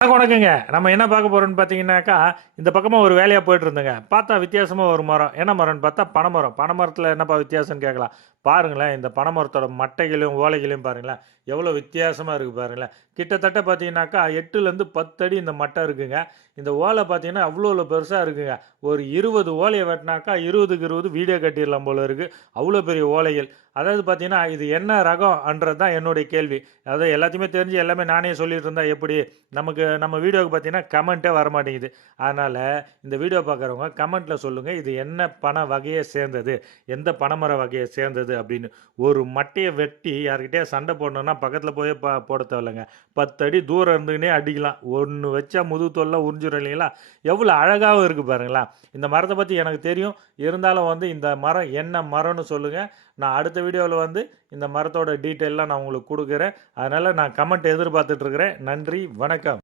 வணக்கங்க. நம்ம என்ன பார்க்க போறோம்னு பார்த்தீங்கன்னாக்கா, இந்த பக்கமா ஒரு வேலையா போயிட்டு இருந்தேங்க. பார்த்தா வித்தியாசமா ஒரு மரம். என்ன மரம்னு பார்த்தா பனைமரம். பனைமரத்தில என்னப்பா வித்தியாசம்னு கேட்கலாம். பாருங்களேன், இந்த பனைமரத்தோட மட்டைகளையும், ஓலைகளையும் பாருங்களேன். எவ்வளோ வித்தியாசமா இருக்கு பாருங்களேன். கிட்டத்தட்ட பார்த்தீங்கன்னாக்கா 8லேருந்து 10 அடி இந்த மட்டை இருக்குங்க. இந்த ஓலை பார்த்தீங்கன்னா அவ்வளோ பெருசா இருக்குங்க. ஒரு 20 ஓலைய வெட்டினாக்கா 20க்கு 20 வீடே கட்டிடலாம் போல இருக்கு. அவ்வளோ பெரிய ஓலைகள். அதாவது பார்த்தீங்கன்னா, இது என்ன ரகம்ன்றது தான் என்னுடைய கேள்வி. அதாவது எல்லாத்தையுமே தெரிஞ்சு எல்லாமே நானே சொல்லிட்டு இருந்தா எப்படி? நம்ம வீடியோவுக்கு பார்த்தீங்கன்னா கமெண்ட்டே வரமாட்டேங்குது. அதனால் இந்த வீடியோ பார்க்குறவங்க கமெண்ட்டில் சொல்லுங்கள், இது என்ன பனை வகையை சேர்ந்தது, எந்த பனைமர வகையை சேர்ந்தது அப்படின்னு. ஒரு மட்டையை வெட்டி யார்கிட்டயே சண்டை போடணுன்னா பக்கத்தில் போய் போட தேவையில்லைங்க. 10 அடி தூரம் இருந்துக்கினே அடிக்கலாம். ஒன்று வச்சா முதுகு தோல்லாம் உறிஞ்சிடும் இல்லைங்களா? எவ்வளோ அழகாகவும் இருக்குது பாருங்களா. இந்த மரத்தை பற்றி எனக்கு தெரியும். இருந்தாலும் இந்த மரம் என்ன மரம்னு சொல்லுங்கள். நான் அடுத்த வீடியோவில் இந்த மரத்தோட டீட்டெயிலாம் நான் உங்களுக்கு கொடுக்குறேன். அதனால் நான் கமெண்ட் எதிர்பார்த்துட்ருக்கிறேன். நன்றி, வணக்கம்.